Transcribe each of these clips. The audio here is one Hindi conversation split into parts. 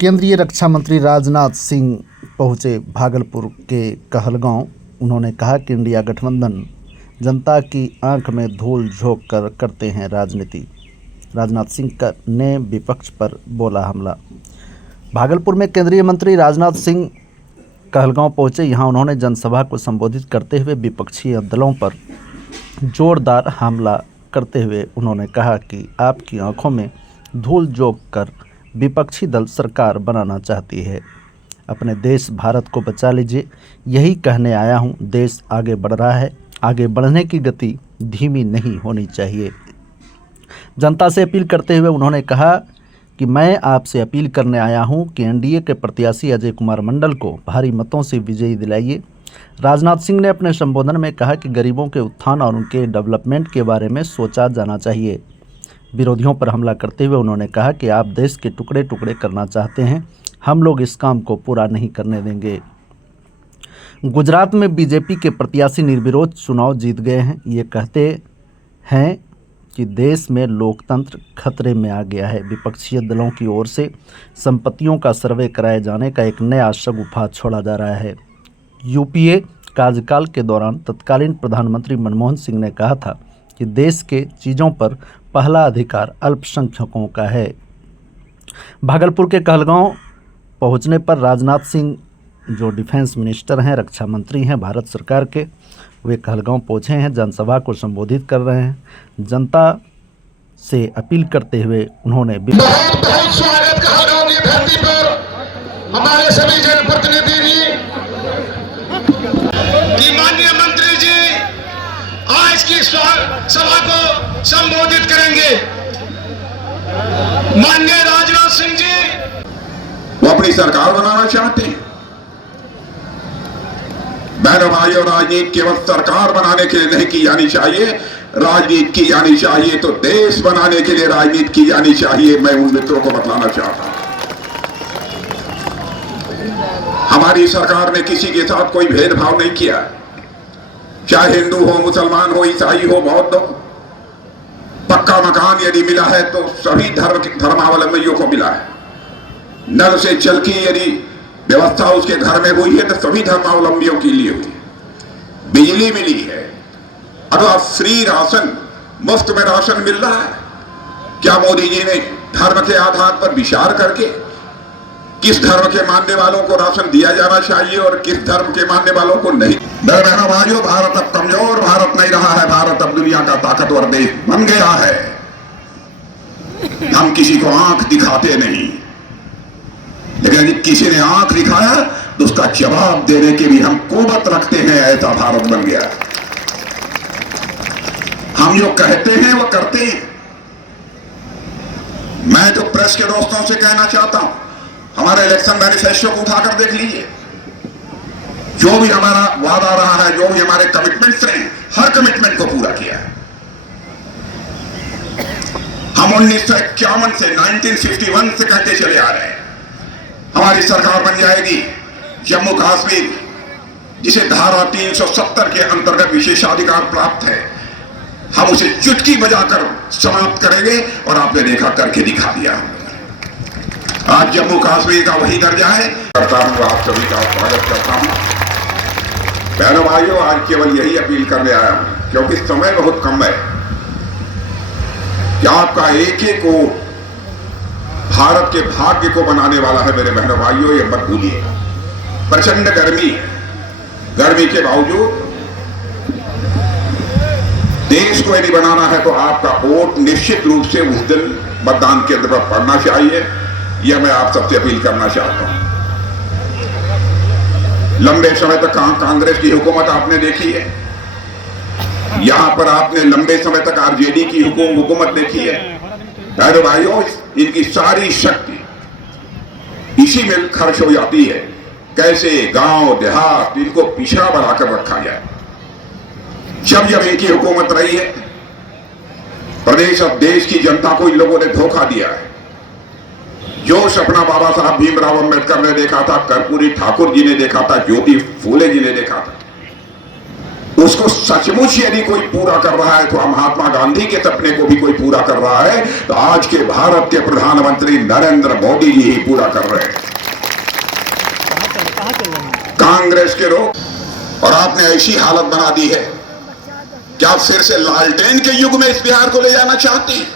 केंद्रीय रक्षा मंत्री राजनाथ सिंह पहुंचे भागलपुर के कहलगांव। उन्होंने कहा कि इंडिया गठबंधन जनता की आंख में धूल झोंक कर करते हैं राजनीति। राजनाथ सिंह ने विपक्ष पर बोला हमला। भागलपुर में केंद्रीय मंत्री राजनाथ सिंह कहलगांव पहुंचे। यहां उन्होंने जनसभा को संबोधित करते हुए विपक्षी दलों पर जोरदार हमला करते हुए उन्होंने कहा कि आपकी आंखों में धूल झोंक कर विपक्षी दल सरकार बनाना चाहती है। अपने देश भारत को बचा लीजिए, यही कहने आया हूँ। देश आगे बढ़ रहा है, आगे बढ़ने की गति धीमी नहीं होनी चाहिए। जनता से अपील करते हुए उन्होंने कहा कि मैं आपसे अपील करने आया हूँ कि एनडीए के प्रत्याशी अजय कुमार मंडल को भारी मतों से विजयी दिलाइए। राजनाथ सिंह ने अपने संबोधन में कहा कि गरीबों के उत्थान और उनके डेवलपमेंट के बारे में सोचा जाना चाहिए। विरोधियों पर हमला करते हुए उन्होंने कहा कि आप देश के टुकड़े टुकड़े करना चाहते हैं, हम लोग इस काम को पूरा नहीं करने देंगे। गुजरात में बीजेपी के प्रत्याशी निर्विरोध चुनाव जीत गए हैं। ये कहते हैं कि देश में लोकतंत्र खतरे में आ गया है। विपक्षी दलों की ओर से संपत्तियों का सर्वे कराए जाने का एक नया शगुफा छोड़ा जा रहा है। यूपीए कार्यकाल के दौरान तत्कालीन प्रधानमंत्री मनमोहन सिंह ने कहा था कि देश के चीज़ों पर पहला अधिकार अल्पसंख्यकों का है। भागलपुर के कहलगांव पहुंचने पर राजनाथ सिंह, जो डिफेंस मिनिस्टर हैं, रक्षा मंत्री हैं भारत सरकार के, वे कहलगांव पहुंचे हैं, जनसभा को संबोधित कर रहे हैं। जनता से अपील करते हुए उन्होंने बहुत स्वागत कहलगांव की धरती पर हमारे सभी जनप्रतिनिधि जी की माननीय मंत्री जी आज की सभा को संबोधित करेंगे। माननीय राजनाथ सिंह जी वो अपनी सरकार बनाना चाहते हैं। बहनों भाइयों, राजनीति केवल सरकार बनाने के लिए नहीं की जानी चाहिए, राजनीति की जानी चाहिए तो देश बनाने के लिए राजनीति की जानी चाहिए। मैं उन मित्रों को बतलाना चाहता हूं, हमारी सरकार ने किसी के साथ कोई भेदभाव नहीं किया, चाहे हिंदू हो, मुसलमान हो, ईसाई हो, बौद्ध हो। पक्का मकान यदि मिला है तो सभी धर्मावलंबियों को मिला है। नल से जल की यदि व्यवस्था उसके घर में हुई है तो सभी धर्मावलंबियों के लिए हुई है। बिजली मिली है, अथवा फ्री राशन, मुफ्त में राशन मिल रहा है। क्या मोदी जी ने धर्म के आधार पर विचार करके किस धर्म के मानने वालों को राशन दिया जाना चाहिए और किस धर्म के मानने वालों को नहीं? मेरे बहनों भाइयों, भारत अब कमजोर भारत नहीं रहा है, भारत अब दुनिया का ताकतवर देश बन गया है। हम किसी को आंख दिखाते नहीं, लेकिन यदि किसी ने आंख दिखाया तो उसका जवाब देने की भी हम कुवत रखते हैं। ऐसा भारत बन गया है। हम जो कहते हैं वो करते हैं। मैं तो प्रेस के दोस्तों से कहना चाहता हूं, हमारे इलेक्शन मैनिफेस्टो को उठाकर देख लीजिए। जो भी हमारा वादा रहा है, जो भी हमारे कमिटमेंट्स रहे, हर कमिटमेंट को पूरा किया है। हम 1951 से 1951 से कहते चले आ रहे हैं हमारी सरकार बन जाएगी। जम्मू कश्मीर, जिसे धारा 370 के अंतर्गत विशेषाधिकार प्राप्त है, हम उसे चुटकी बजाकर समाप्त करेंगे और आपने देखा करके दिखा दिया। आज जम्मू कश्मीर का वही दर्जा है। करता हूं, आप सभी का स्वागत करता हूं। बहनों भाइयों, आज केवल यही अपील करने आया हूं, क्योंकि समय बहुत कम है कि आपका एक एक वोट भारत के भाग्य को बनाने वाला है। मेरे बहनों भाइयों, ये मत भूलिए। प्रचंड गर्मी है, गर्मी के बावजूद देश को यदि बनाना है तो आपका वोट निश्चित रूप से उस दिन मतदान केंद्र पर पड़ना चाहिए। यह मैं आप सबसे अपील करना चाहता हूं। लंबे समय तक कांग्रेस की हुकूमत आपने देखी है, यहां पर आपने लंबे समय तक आरजेडी की हुकूमत देखी है। बहनों भाइयों, इनकी सारी शक्ति इसी में खर्च हो जाती है। कैसे गांव देहात इनको पिछड़ा बनाकर रखा जाए। जब जब इनकी हुकूमत रही है, प्रदेश और देश की जनता को इन लोगों ने धोखा दिया है। जो सपना बाबा साहब भीमराव अंबेडकर ने देखा था, कर्पूरी ठाकुर जी ने देखा था, ज्योति फूले जी ने देखा था, उसको सचमुच यदि कोई पूरा कर रहा है तो महात्मा गांधी के सपने को भी कोई पूरा कर रहा है तो आज के भारत के प्रधानमंत्री नरेंद्र मोदी जी ही पूरा कर रहे हैं। कांग्रेस के लोग और आपने ऐसी हालत बना दी है कि आप फिर से लालटेन के युग में इस बिहार को ले जाना चाहते हैं।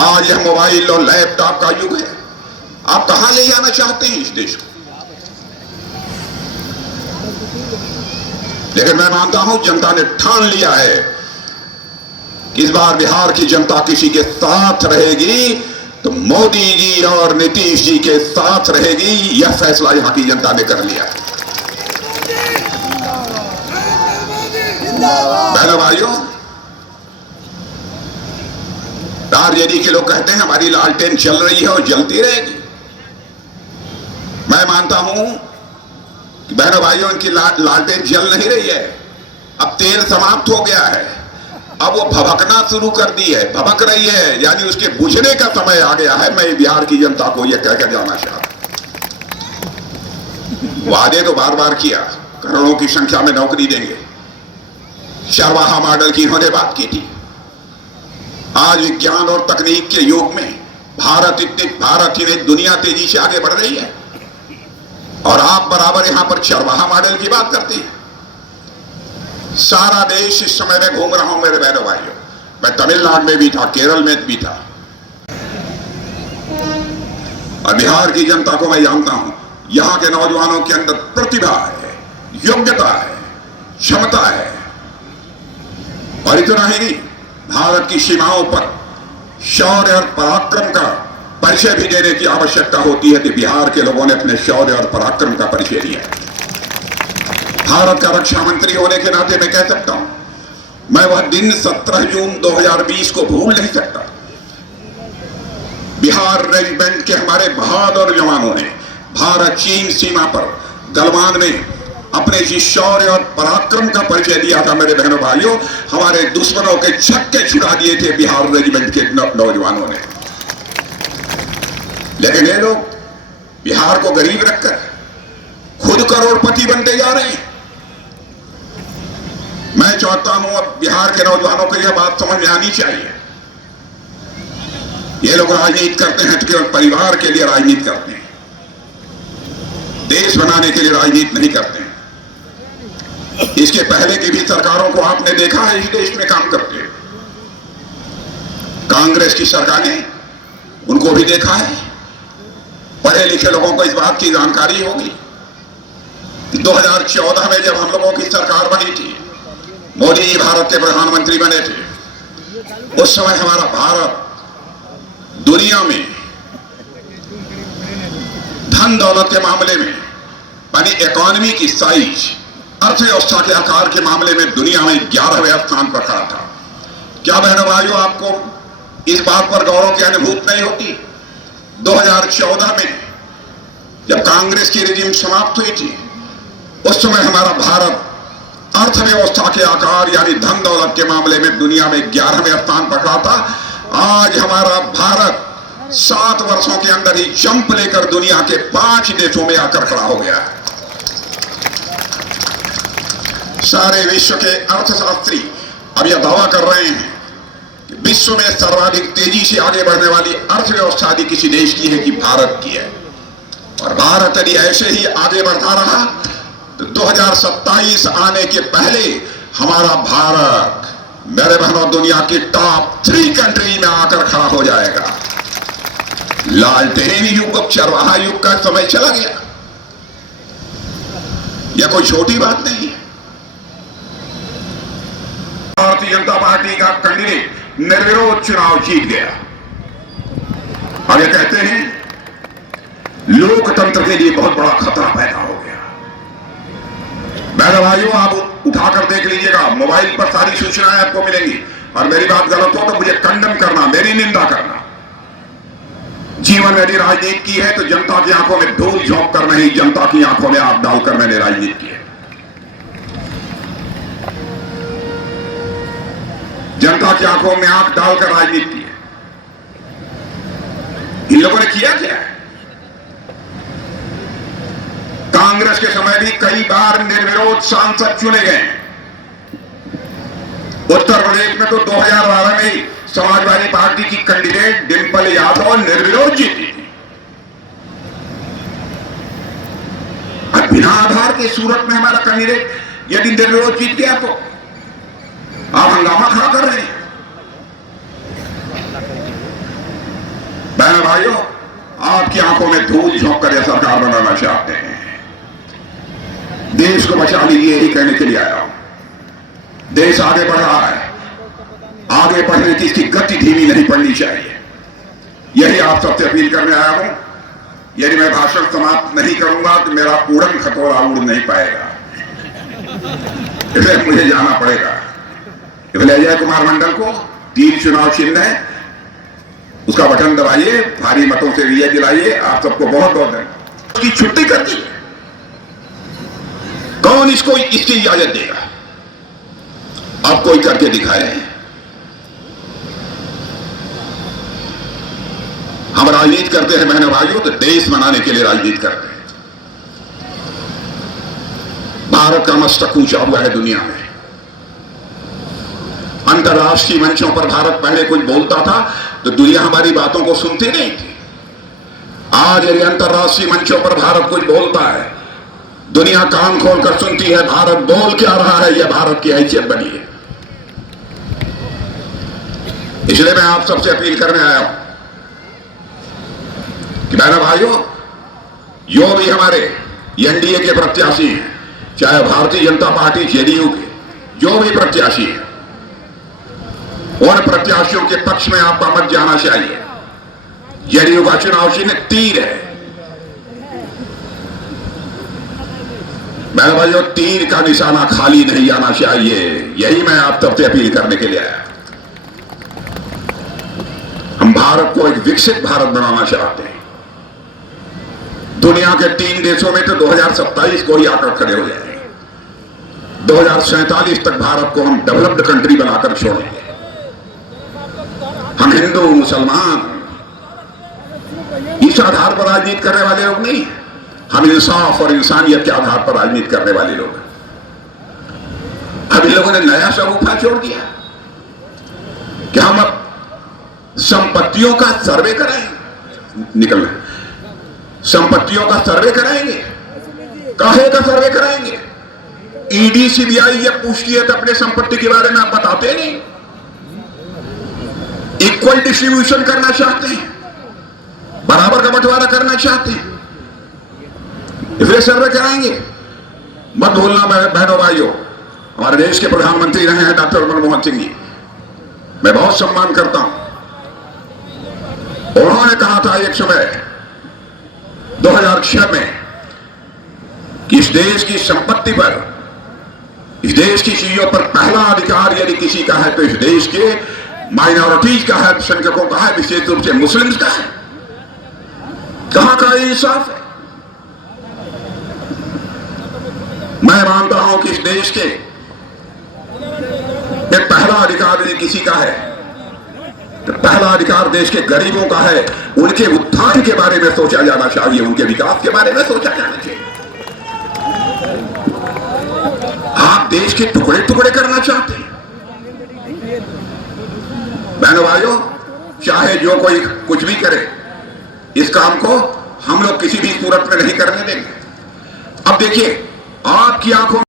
आज यह मोबाइल और लैपटॉप का युग है, आप कहां ले जाना चाहते हैं इस देश को? लेकिन मैं मानता हूं जनता ने ठान लिया है कि इस बार बिहार की जनता किसी के साथ रहेगी तो मोदी जी और नीतीश जी के साथ रहेगी। यह फैसला यहां की जनता ने कर लिया है। बहनों भाइयों, आरजेडी के लोग कहते हैं हमारी लालटेन जल रही है और जलती रहेगी। मैं मानता हूं कि बहनों भाइयों इनकी लालटेन जल नहीं रही है, अब तेल समाप्त हो गया है, अब वो भभकना शुरू कर दी है, भभक रही है, यानी उसके बुझने का समय आ गया है। मैं बिहार की जनता को यह कहकर जाना चाहता हूं, वादे तो बार बार किया, करोड़ों की संख्या में नौकरी देंगे, चरवाहा मॉडल की इन्होंने बात की थी। आज विज्ञान और तकनीक के युग में भारत ही नहीं दुनिया तेजी से आगे बढ़ रही है और आप बराबर यहां पर चरवाहा मॉडल की बात करते हैं। सारा देश इस समय में घूम रहा हूं मेरे बहनों भाइयों, मैं तमिलनाडु में भी था, केरल में भी था और बिहार की जनता को मैं जानता हूं। यहां के नौजवानों के अंदर प्रतिभा है, योग्यता है, क्षमता है और इतना ही नहीं, भारत की सीमाओं पर शौर्य और पराक्रम का परिचय भी देने की आवश्यकता होती है कि बिहार के लोगों ने अपने शौर्य और पराक्रम का परिचय दिया। भारत का रक्षा मंत्री होने के नाते मैं कह सकता हूं, मैं वह दिन 17 जून 2020 को भूल नहीं सकता। बिहार रेजिमेंट के हमारे बहादुर जवानों ने भारत चीन सीमा पर गलवान में अपने जिस शौर्य और पराक्रम का परिचय दिया था मेरे बहनों भाइयों, हमारे दुश्मनों के छक्के छुड़ा दिए थे बिहार रेजिमेंट के नौजवानों ने। लेकिन ये लोग बिहार को गरीब रखकर खुद करोड़पति बनते जा रहे हैं। मैं चाहता हूं अब बिहार के नौजवानों को यह बात समझ में आनी चाहिए, ये लोग राजनीति करते हैं तो केवल परिवार के लिए राजनीति करते हैं, देश बनाने के लिए राजनीति नहीं करते हैं। इसके पहले की भी सरकारों को आपने देखा है इस देश में काम करते हैं। कांग्रेस की सरकार ने उनको भी देखा है, पढ़े लिखे लोगों को इस बात की जानकारी होगी। 2014 में जब हम लोगों की सरकार बनी थी, मोदी जी भारत के प्रधानमंत्री बने थे, उस समय हमारा भारत दुनिया में धन दौलत के मामले में यानी इकोनॉमी की साइज, अर्थव्यवस्था के आकार के मामले में दुनिया में 11वें स्थान पर खड़ा था। क्या बहनों भाइयों आपको इस बात पर गौरव की अनुभूति नहीं होती? 2014 में जब कांग्रेस की रिजीम समाप्त हुई थी, उस समय हमारा भारत अर्थव्यवस्था के आकार यानी धन दौलत के मामले में दुनिया में 11वें स्थान पर खड़ा था। आज हमारा भारत 7 वर्षों के अंदर ही जंप लेकर दुनिया के 5 देशों में आकर खड़ा हो गया है। सारे विश्व के अर्थशास्त्री अब यह दावा कर रहे हैं कि विश्व में सर्वाधिक तेजी से आगे बढ़ने वाली अर्थव्यवस्था यदि किसी देश की है कि भारत की है, और भारत यदि ऐसे ही आगे बढ़ता रहा तो 2027 आने के पहले हमारा भारत मेरे बहनों दुनिया की टॉप 3 कंट्री में आकर खड़ा हो जाएगा। लालटेन युग, चरवाहा युग का समय चला गया। यह कोई छोटी बात नहीं है। भारतीय जनता पार्टी का कैंडिडेट निर्विरोध चुनाव जीत गया। अब ये कहते हैं लोकतंत्र के लिए बहुत बड़ा खतरा पैदा हो गया। मेरे भाइयों, आप उठाकर देख लीजिएगा, मोबाइल पर सारी सूचनाएं आपको मिलेंगी, और मेरी बात गलत हो तो मुझे कंडम करना, मेरी निंदा करना। जीवन में यदि राजनीति की है तो जनता की आंखों में धूल झोंक कर नहीं, जनता की आंखों में आग डालकर मैंने राजनीति की है। जनता की आंखों में आंख डालकर राजनीति की है। इन लोगों ने किया क्या है? कांग्रेस के समय भी कई बार निर्विरोध सांसद चुने गए, उत्तर प्रदेश में तो 2012 में ही समाजवादी पार्टी की कैंडिडेट डिंपल यादव निर्विरोध जीती थी। अब बिना आधार के सूरत में हमारा कैंडिडेट यदि निर्विरोध जीत गया तो आप हंगामा खड़ा कर रहे हैं। बहन भाइयों, आपकी आंखों में धूल झोंक कर यह सरकार बनाना चाहते हैं। देश को बचा लीजिए, यही कहने के लिए आया हूं। देश आगे बढ़ रहा है, आगे बढ़ने की इसकी गति धीमी नहीं पड़नी चाहिए, यही आप सबसे अपील करने आया हूं। यदि मैं भाषण समाप्त नहीं करूंगा तो मेरा उड़न खतोरा उड़ नहीं पाएगा, इसलिए मुझे जाना पड़ेगा। इसलिए अजय कुमार मंडल को 3 चुनाव चिन्ह है, उसका बटन दबाइए, भारी मतों से विजय दिलाइए। आप सबको बहुत बहुत धन्यवाद। उसकी छुट्टी कर दी, कौन इसको इसकी इजाजत देगा? अब कोई करके दिखाए। हम राजनीति करते हैं बहनों भाइयों तो देश बनाने के लिए राजनीति करते हैं। भारत का मस्तक ऊंचा हुआ है दुनिया में। अंतर्राष्ट्रीय मंचों पर भारत पहले कुछ बोलता था तो दुनिया हमारी बातों को सुनती नहीं थी। आज यदि अंतर्राष्ट्रीय मंचों पर भारत कुछ बोलता है, दुनिया कान खोलकर सुनती है भारत बोल क्या रहा है, यह भारत की हैसियत बनी है। इसलिए मैं आप सबसे अपील करने आया हूं कि बहनों भाइयों, जो भी हमारे एनडीए के प्रत्याशी हैं, चाहे भारतीय जनता पार्टी जेडीयू के जो भी प्रत्याशी हैं, उन प्रत्याशियों के पक्ष में आपका मत जाना चाहिए। जेडीयू का चुनाव चिन्ह तीर है। बहनों भाइयों, तीर का निशाना खाली नहीं जाना चाहिए, यही मैं आप सबसे अपील करने के लिए आया। हम भारत को एक विकसित भारत बनाना चाहते हैं। दुनिया के 3 देशों में तो 2027 को ही आकर खड़े हो जाएंगे। 2047 तक भारत को हम डेवलप्ड कंट्री बनाकर छोड़ेंगे। हम हिंदू मुसलमान इस आधार पर राजनीति करने वाले लोग नहीं, हम इंसाफ और इंसानियत के आधार पर राजनीति करने वाले लोग। अब इन लोगों ने नया सरूफा छोड़ दिया कि हम अब संपत्तियों का सर्वे कराएंगे। निकलना, संपत्तियों का सर्वे कराएंगे। काहे का सर्वे कराएंगे? ईडी सीबीआई ये पूछती है तो अपने संपत्ति के बारे में आप बताते नहीं। इक्वल डिस्ट्रीब्यूशन करना चाहते हैं, बराबर का बंटवारा करना चाहते हैं, इसलिए सर्वे कराएंगे। मत भूलना बहनों भाइयों, हमारे देश के प्रधानमंत्री रहे हैं डॉक्टर मनमोहन सिंह जी, मैं बहुत सम्मान करता हूं। उन्होंने कहा था एक समय 2006 में कि इस देश की संपत्ति पर, इस देश की चीजों पर पहला अधिकार यदि किसी का है तो इस देश के माइनॉरिटीज का है, अल्पसंख्यकों का है, विशेष रूप से मुस्लिम्स का है। कहां का इंसाफ है? मैं मानता हूं कि इस देश के एक पहला अधिकार यदि किसी का है तो पहला अधिकार देश के गरीबों का है। उनके उत्थान के बारे में सोचा जाना चाहिए, उनके विकास के बारे में सोचा जाना चाहिए। आप देश के टुकड़े टुकड़े करना चाहते हैं। बहनों भाइयों, चाहे जो कोई कुछ भी करे, इस काम को हम लोग किसी भी सूरत में नहीं करने देंगे। अब देखिए, आपकी आंखों